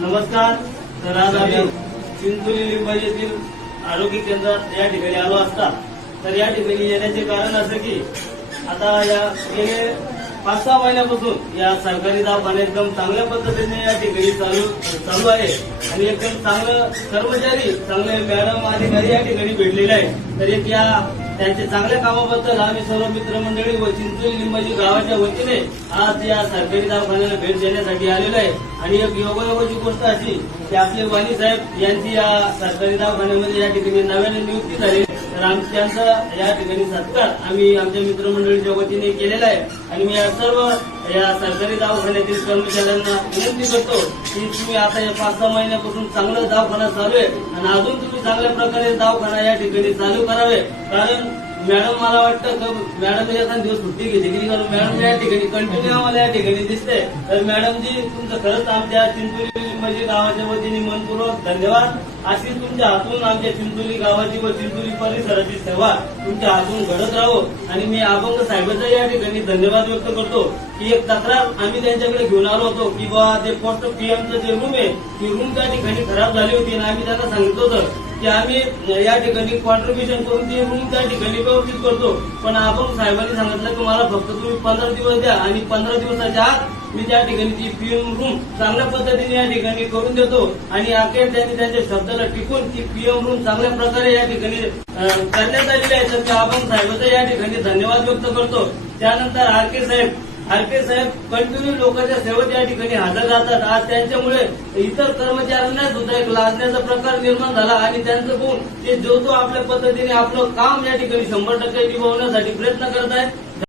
नमस्कार. तर आज आम्ही चिंचोली लिंबाजी येथील आरोग्य केंद्रात या ठिकाणी आलो असता तर या ठिकाणी येण्याचे कारण असं की आता या गेले 5-6 महिन्यापासून या सरकारी दवाखाना एकदम चांगल्या पद्धतीने या ठिकाणी चालू आहे आणि एकदम चांगलं कर्मचारी, चांगले मॅडम, अधिकारी या ठिकाणी भेटलेले आहे. तर एक या त्यांच्या चांगल्या कामाबद्दल आम्ही सर्व मित्रमंडळी व चिंचोली लिंबाजी गावाच्या वतीने आज या सरकारी दवाखान्याला भेट देण्यासाठी आलेलो आहे. आणि एक योगायोगाची गोष्ट अशी की आपले वाणी साहेब यांची या सरकारी दवाखान्यामध्ये या ठिकाणी नव्याने नियुक्ती झाली. तर त्यांचा या ठिकाणी सत्कार आम्ही आमच्या मित्रमंडळीच्या वतीने केलेला आहे. आणि मी सर्व या सरकारी दवाखान्यातील कर्मचाऱ्यांना विनंती करतो की तुम्ही आता या 5-6 महिन्यापासून चांगला दवाखाना चालू आहे आणि अजून तुम्ही चांगल्या प्रकारे दवाखाना या ठिकाणी चालू करावे. कारण मॅडम, मला वाटतं मॅडम एखादा दिवस सुट्टी घेतली की मॅडम या ठिकाणी कंटिन्यू आम्हाला या ठिकाणी दिसते. तर मॅडमजी, तुमचं खरंच आमच्या चिंचोली लिंबाजी गावाच्या वतीने मनपूर्वक धन्यवाद. अशी तुमच्या हातून आमच्या चिंचोली गावाची व चिंचोली परिसराची सेवा तुमच्या हातून घडत राहो. आणि मी अभंग साहेबांचा या ठिकाणी धन्यवाद व्यक्त करतो की एक तक्रार आम्ही त्यांच्याकडे घेऊन आलो होतो की बाबा ते पोस्ट पीएमचं जे रूम आहे ती रूम त्या ठिकाणी खराब झाली होती आणि आम्ही त्यांना सांगितलं होतं की आम्ही या ठिकाणी कॉन्ट्रीब्युशन करून ती रूम त्या ठिकाणी व्यवस्थित करतो. पण अभंग साहेबांनी सांगितलं की मला फक्त तुम्ही 15 दिवस द्या आणि 15 दिवसाच्या आत मी त्या ठिकाणी ती पीएम रूम चांगल्या पद्धतीने या ठिकाणी करून देतो. आणि अखेर त्यांनी त्यांच्या शब्दाला टिकून ती पीएम रूम चांगल्या प्रकारे या ठिकाणी करण्यात आलेली आहे. तर मी अभंग साहेबांचा या ठिकाणी धन्यवाद व्यक्त करतो. त्यानंतर आरके साहेब कंटिन्यू लोकांच्या सेवेत या ठिकाणी हजर राहतात. आज त्यांच्यामुळे इतर कर्मचाऱ्यांना सुद्धा एक लाजण्याचा प्रकार निर्माण झाला आणि त्यांचं गुण ते जो आपल्या पद्धतीने आपलं काम या ठिकाणी 100% निभावण्यासाठी प्रयत्न करत आहेत.